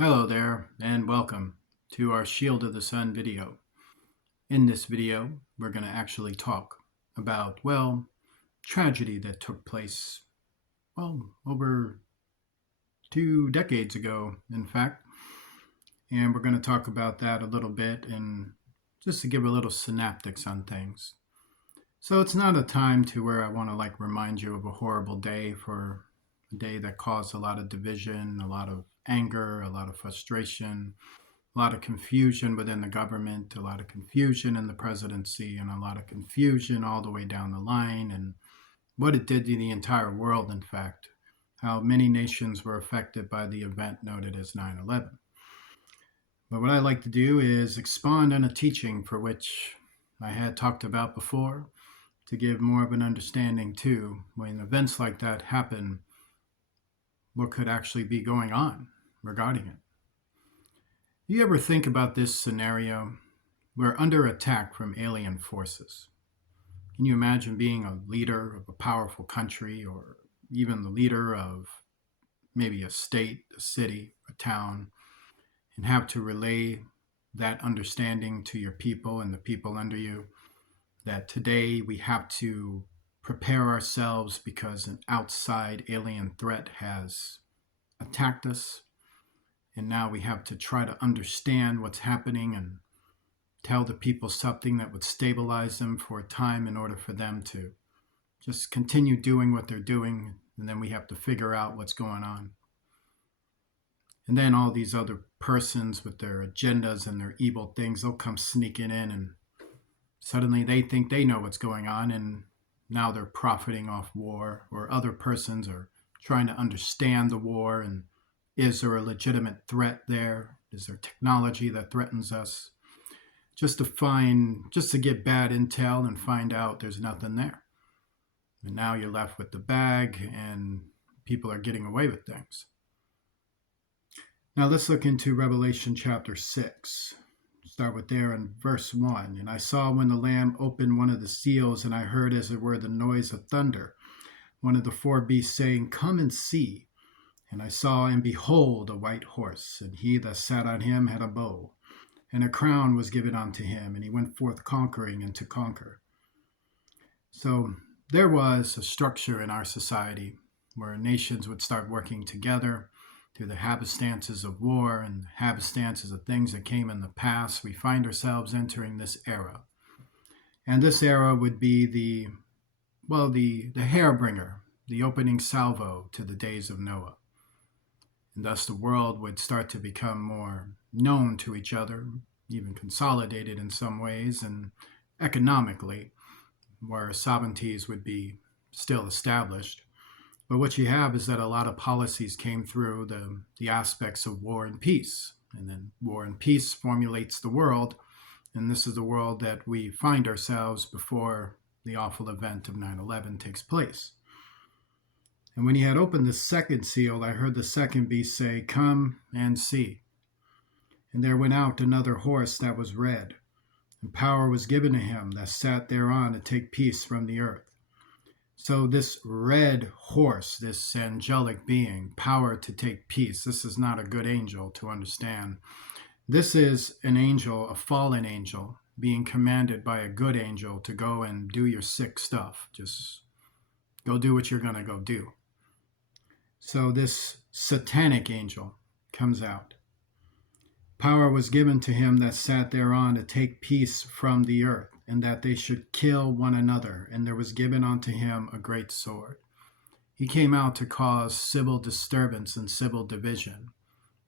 Hello there, and welcome to our Shield of the Sun video. In this video, we're going to actually talk about, tragedy that took place, over 2 decades ago, in fact. And we're going to talk about that a little bit and just to give a little synaptics on things. So it's not a time to where I want to remind you of a horrible day for a day that caused a lot of division, a lot of anger, a lot of frustration, a lot of confusion within the government, a lot of confusion in the presidency, and a lot of confusion all the way down the line, and what it did to the entire world, in fact, how many nations were affected by the event noted as 9/11. But what I like to do is expand on a teaching for which I had talked about before to give more of an understanding too when events like that happen, what could actually be going on regarding it. You ever think about this scenario? We're under attack from alien forces. Can you imagine being a leader of a powerful country or even the leader of maybe a state, a city, a town, and have to relay that understanding to your people and the people under you that today we have to prepare ourselves because an outside alien threat has attacked us, and now we have to try to understand what's happening and tell the people something that would stabilize them for a time in order for them to just continue doing what they're doing, and then we have to figure out what's going on. And then all these other persons with their agendas and their evil things, they'll come sneaking in, and suddenly they think they know what's going on, and now they're profiting off war, or other persons are trying to understand the war, and is there a legitimate threat there? Is there technology that threatens us? Just to get bad intel and find out there's nothing there. And now you're left with the bag and people are getting away with things. Now let's look into Revelation chapter 6. Start with there in verse 1. And I saw when the Lamb opened one of the seals, and I heard as it were the noise of thunder, one of the four beasts saying, "Come and see." And I saw, and behold, a white horse, and he that sat on him had a bow, and a crown was given unto him, and he went forth conquering and to conquer. So there was a structure in our society where nations would start working together through the happenstances of war and happenstances of things that came in the past. We find ourselves entering this era. And this era would be the hairbringer, the opening salvo to the days of Noah. And thus the world would start to become more known to each other, even consolidated in some ways, and economically, where sovereignties would be still established. But what you have is that a lot of policies came through the aspects of war and peace. And then war and peace formulates the world. And this is the world that we find ourselves before the awful event of 9/11 takes place. And when he had opened the second seal, I heard the second beast say, "Come and see." And there went out another horse that was red, and power was given to him that sat thereon to take peace from the earth. So this red horse, this angelic being, power to take peace, this is not a good angel to understand. This is an angel, a fallen angel, being commanded by a good angel to go and do your sick stuff. Just go do what you're going to go do. So this satanic angel comes out. Power was given to him that sat thereon to take peace from the earth, and that they should kill one another. And there was given unto him a great sword. He came out to cause civil disturbance and civil division.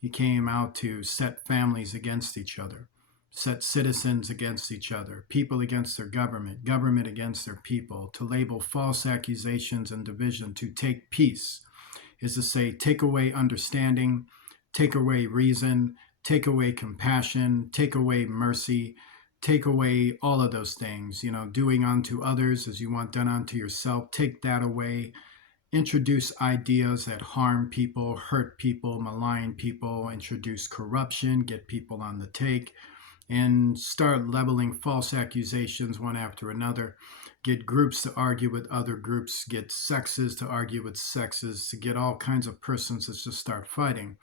He came out to set families against each other, set citizens against each other, people against their government, government against their people, to label false accusations and division. To take peace is to say, take away understanding, take away reason, take away compassion, take away mercy, take away all of those things. Doing unto others as you want done unto yourself, take that away. Introduce ideas that harm people, hurt people, malign people, introduce corruption, get people on the take, and start leveling false accusations one after another. Get groups to argue with other groups, get sexes to argue with sexes, to get all kinds of persons to just start fighting.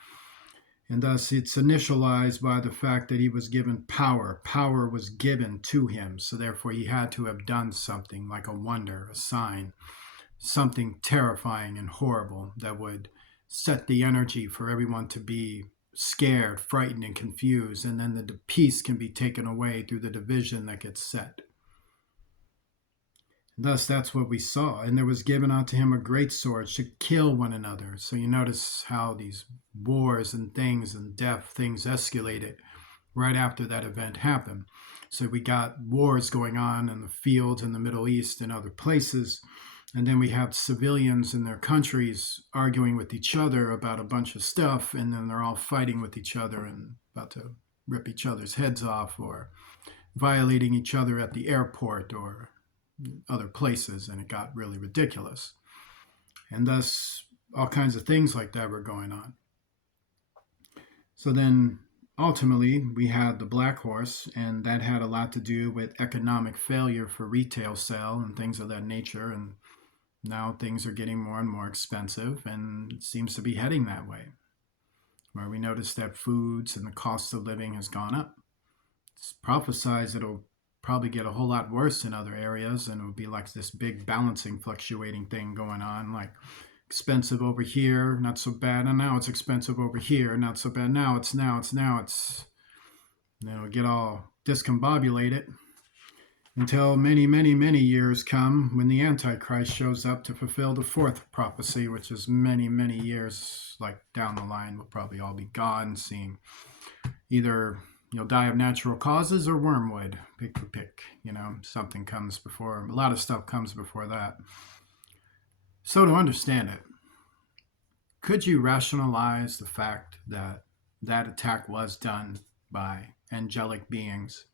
And thus it's initialized by the fact that he was given power. Power was given to him. So therefore he had to have done something like a wonder, a sign, something terrifying and horrible that would set the energy for everyone to be scared, frightened, and confused. And then the peace can be taken away through the division that gets set. Thus, that's what we saw. And there was given unto him a great sword to kill one another. So you notice how these wars and things and death things escalated right after that event happened. So we got wars going on in the fields in the Middle East and other places. And then we have civilians in their countries arguing with each other about a bunch of stuff. And then they're all fighting with each other and about to rip each other's heads off or violating each other at the airport or other places, and it got really ridiculous. And thus, all kinds of things like that were going on. So then, ultimately, we had the Black Horse, and that had a lot to do with economic failure for retail sale and things of that nature. And now things are getting more and more expensive, and it seems to be heading that way, where we notice that foods and the cost of living has gone up. It's prophesized it'll probably get a whole lot worse in other areas, and it would be like this big balancing fluctuating thing going on, like expensive over here, not so bad, and now it's expensive over here, not so bad, now it's get all discombobulated until many, many, many years come when the Antichrist shows up to fulfill the fourth prophecy, which is many, many years like down the line. We'll probably all be gone, seeing either you'll die of natural causes or wormwood. Pick. Something comes before, a lot of stuff comes before that. So to understand it, could you rationalize the fact that that attack was done by angelic beings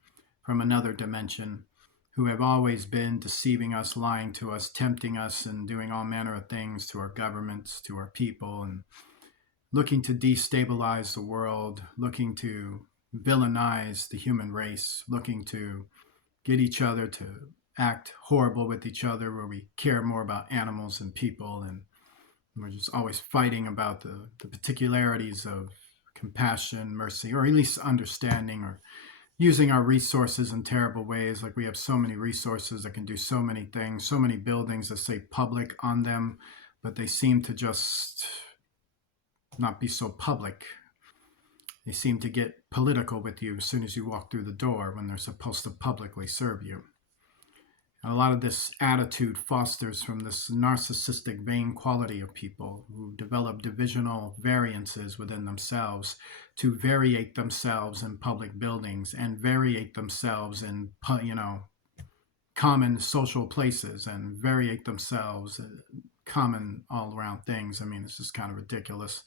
from another dimension who have always been deceiving us, lying to us, tempting us, and doing all manner of things to our governments, to our people, and looking to destabilize the world, looking to villainize the human race, looking to get each other to act horrible with each other, where we care more about animals and people, and we're just always fighting about the particularities of compassion, mercy, or at least understanding, or using our resources in terrible ways. Like we have so many resources that can do so many things, so many buildings that say public on them, but they seem to just not be so public. They seem to get political with you as soon as you walk through the door when they're supposed to publicly serve you. And a lot of this attitude fosters from this narcissistic, vain quality of people who develop divisional variances within themselves to variate themselves in public buildings and variate themselves in, common social places and variate themselves in common all around things. I mean, it's just kind of ridiculous.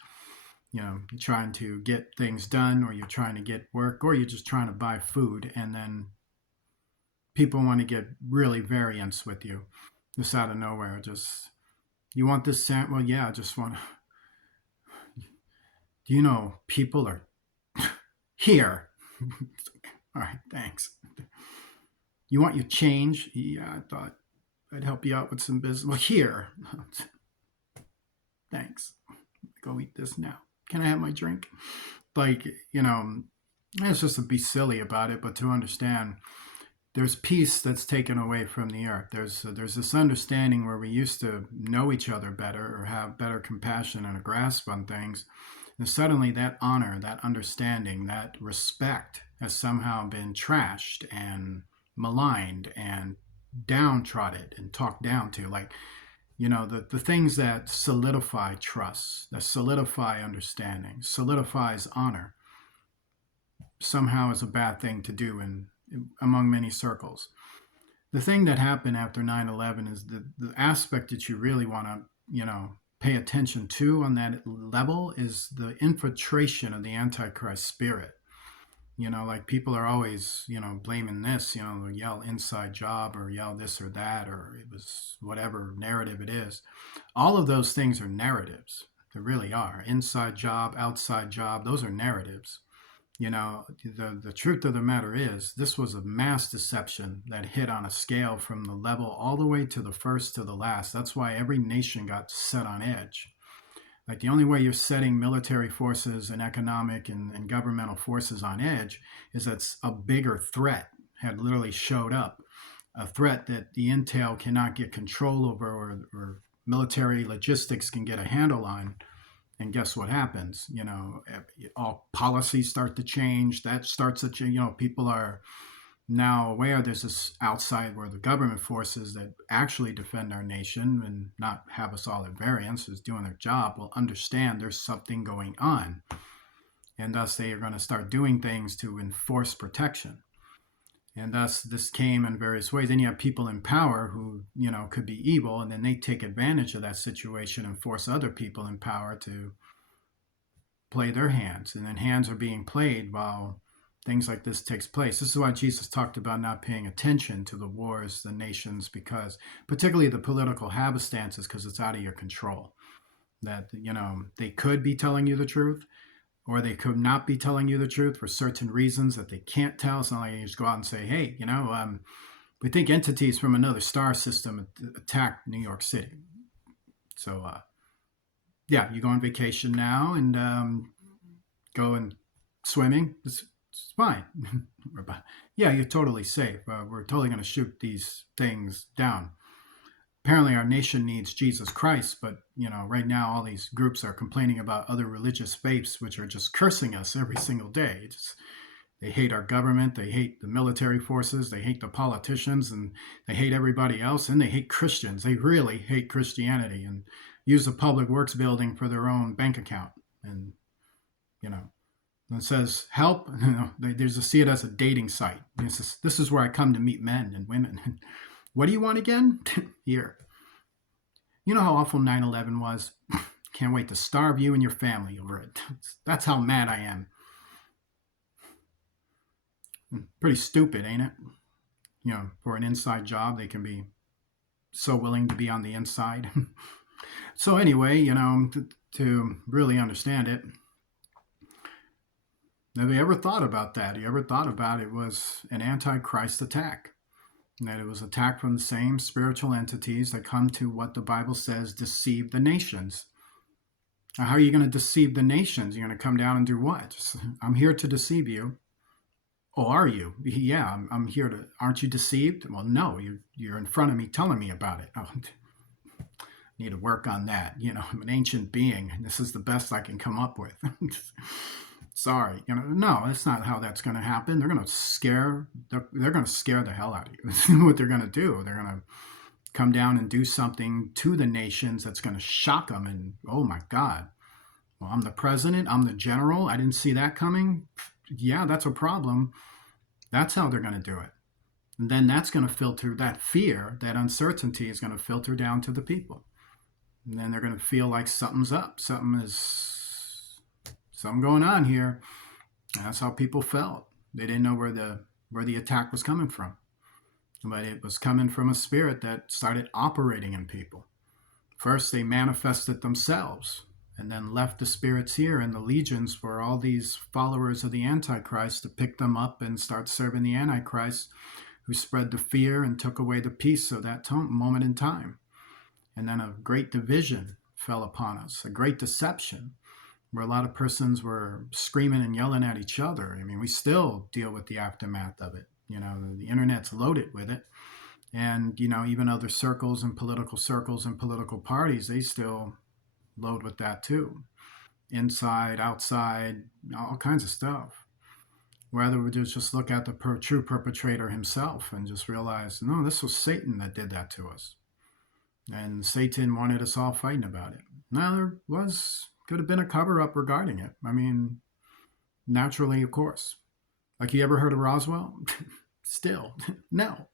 You're trying to get things done, or you're trying to get work, or you're just trying to buy food, and then people want to get really variance with you just out of nowhere. Just, you want this sandwich? Well, yeah, I just want do you know people are here? All right, thanks. You want your change? Yeah, I thought I'd help you out with some business. Well, here. Thanks. Go eat this now. Can I have my drink? Like, it's just to be silly about it, but to understand there's peace that's taken away from the earth. There's this understanding where we used to know each other better or have better compassion and a grasp on things. And suddenly that honor, that understanding, that respect has somehow been trashed and maligned and downtrodden and talked down to. Like, the things that solidify trust, that solidify understanding, solidifies honor, somehow is a bad thing to do among many circles. The thing that happened after 9/11 is the aspect that you really want to, pay attention to on that level is the infiltration of the Antichrist spirit. Like people are always, blaming this, yell inside job or yell this or that, or it was whatever narrative it is. All of those things are narratives. They really are. Inside job, outside job, those are narratives. The truth of the matter is this was a mass deception that hit on a scale from the level all the way to the first to the last. That's why every nation got set on edge. Like the only way you're setting military forces and economic and governmental forces on edge is that a bigger threat had literally showed up, a threat that the intel cannot get control over, or military logistics can get a handle on. And guess what happens? All policies start to change. That starts to change. People are now aware there's this outside where the government forces that actually defend our nation and not have us all at variance is doing their job will understand there's something going on. And thus they are going to start doing things to enforce protection. And thus this came in various ways. Then you have people in power who, could be evil, and then they take advantage of that situation and force other people in power to play their hands. And then hands are being played while things like this takes place. This is why Jesus talked about not paying attention to the wars, the nations, because particularly the political habistances, because it's out of your control. That, they could be telling you the truth, or they could not be telling you the truth for certain reasons that they can't tell. It's not like you just go out and say, hey, we think entities from another star system attacked New York City. So, yeah, you go on vacation now and go and swimming. It's fine. Yeah, you're totally safe. We're totally going to shoot these things down. Apparently our nation needs Jesus Christ, but right now all these groups are complaining about other religious faiths, which are just cursing us every single day. They hate our government, they hate the military forces, they hate the politicians, and they hate everybody else, and they hate Christians. They really hate Christianity and use the public works building for their own bank account. And it says help. They just see it as a dating site. This is where I come to meet men and women. What do you want again? Here. You know how awful 9/11 was? Can't wait to starve you and your family over it. That's how mad I am. Pretty stupid, ain't it? For an inside job, they can be so willing to be on the inside. So anyway, to really understand it, have you ever thought about that? You ever thought about it was an antichrist attack? And that it was attacked from the same spiritual entities that come to what the Bible says deceive the nations. Now, how are you going to deceive the nations? You're going to come down and do what? I'm here to deceive you. Oh, are you? Yeah, I'm here to. Aren't you deceived? Well, no, you're in front of me telling me about it. Oh, need to work on that. I'm an ancient being. This is the best I can come up with. Sorry, no, that's not how that's going to happen. They're going to scare the hell out of you. What they're going to do, they're going to come down and do something to the nations that's going to shock them. And oh my God, well, I'm the president, I'm the general. I didn't see that coming. Yeah, that's a problem. That's how they're going to do it. And then that's going to filter, that fear, that uncertainty is going to filter down to the people. And then they're going to feel like something's up. Something going on here. That's how people felt. They didn't know where the attack was coming from. But it was coming from a spirit that started operating in people. First, they manifested themselves and then left the spirits here and the legions for all these followers of the Antichrist to pick them up and start serving the Antichrist, who spread the fear and took away the peace of that moment in time. And then a great division fell upon us, a great deception, where a lot of persons were screaming and yelling at each other. I mean, we still deal with the aftermath of it. The internet's loaded with it. And, even other circles and political parties, they still load with that too. Inside, outside, all kinds of stuff. Rather, we just look at the true perpetrator himself and just realize, no, this was Satan that did that to us. And Satan wanted us all fighting about it. Now, could have been a cover-up regarding it. I mean, naturally, of course. Like, you ever heard of Roswell? Still, no.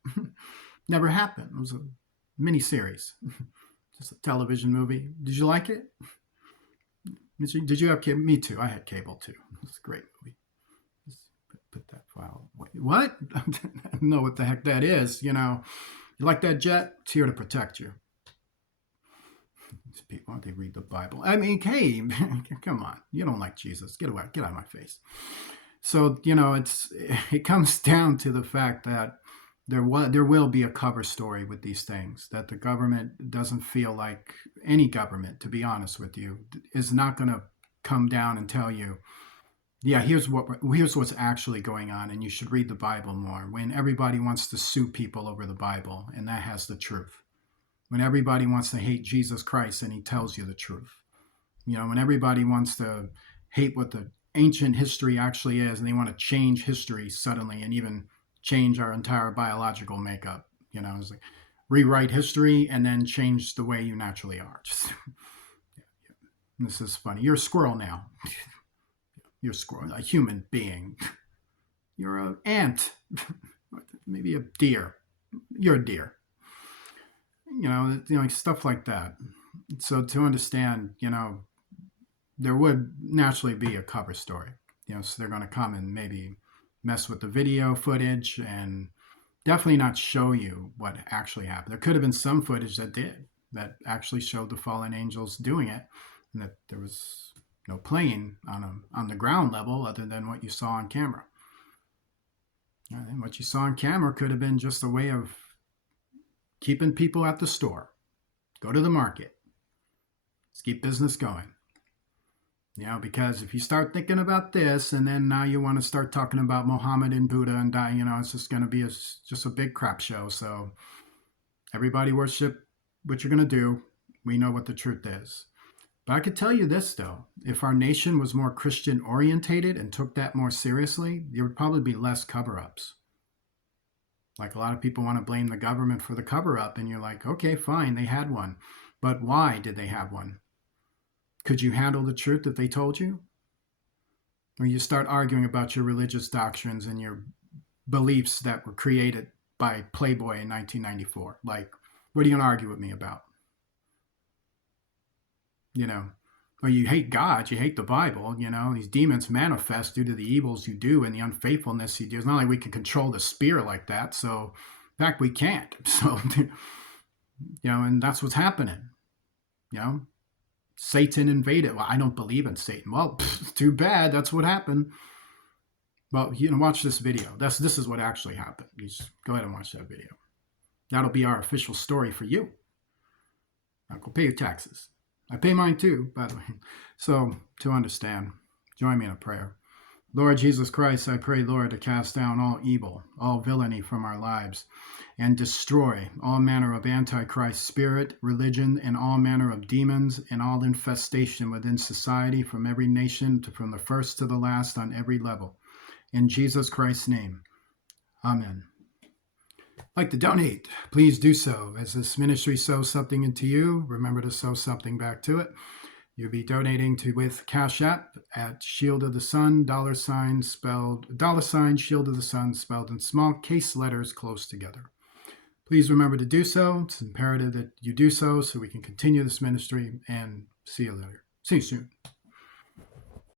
Never happened. It was a mini-series. Just a television movie. Did you like it? Did you have cable? Me too. I had cable too. It's a great movie. Just put that file. What? I don't know what the heck that is. You like that jet? It's here to protect you. These people, they read the Bible. I mean, hey, come on. You don't like Jesus. Get away. Get out of my face. So, it comes down to the fact that there will be a cover story with these things, that the government doesn't feel like, any government, to be honest with you, is not going to come down and tell you, yeah, here's what's actually going on, and you should read the Bible more. When everybody wants to sue people over the Bible, and that has the truth. When everybody wants to hate Jesus Christ, and he tells you the truth. When everybody wants to hate what the ancient history actually is, and they want to change history suddenly, and even change our entire biological makeup. It's like rewrite history and then change the way you naturally are. This is funny. You're a squirrel now. You're a squirrel, a human being. You're an ant. Maybe a deer. You're a deer. Stuff like that. So to understand, there would naturally be a cover story. So they're going to come and maybe mess with the video footage and definitely not show you what actually happened. There could have been some footage that actually showed the fallen angels doing it, and that there was no plane on the ground level other than what you saw on camera. And what you saw on camera could have been just a way of keeping people at the store, go to the market, let's keep business going. Because if you start thinking about this, and then now you want to start talking about Muhammad and Buddha and it's just going to be just a big crap show. So everybody worship what you're going to do. We know what the truth is. But I could tell you this, though. If our nation was more Christian orientated and took that more seriously, there would probably be less cover-ups. Like, a lot of people want to blame the government for the cover-up, and you're like, okay, fine, they had one. But why did they have one? Could you handle the truth that they told you? Or you start arguing about your religious doctrines and your beliefs that were created by Playboy in 1994. Like, what are you going to argue with me about? Or you hate God, you hate the Bible, these demons manifest due to the evils you do and the unfaithfulness you do. It's not like we can control the spirit like that. So, in fact, we can't. So, and that's what's happening. Satan invaded. Well, I don't believe in Satan. Well, too bad. That's what happened. Well, watch this video. This is what actually happened. You just go ahead and watch that video. That'll be our official story for you. Now go pay your taxes. I pay mine too, by the way. So, to understand, join me in a prayer. Lord Jesus Christ, I pray, Lord, to cast down all evil, all villainy from our lives, and destroy all manner of antichrist spirit, religion, and all manner of demons, and all infestation within society, from every nation, from the first to the last, on every level. In Jesus Christ's name, amen. Like to donate, please do so. As this ministry sows something into you, remember to sow something back to it. You'll be donating with Cash App at Shield of the Sun, $ Shield of the Sun, spelled in small case letters close together. Please remember to do so. It's imperative that you do so we can continue this ministry, and see you later. See you soon.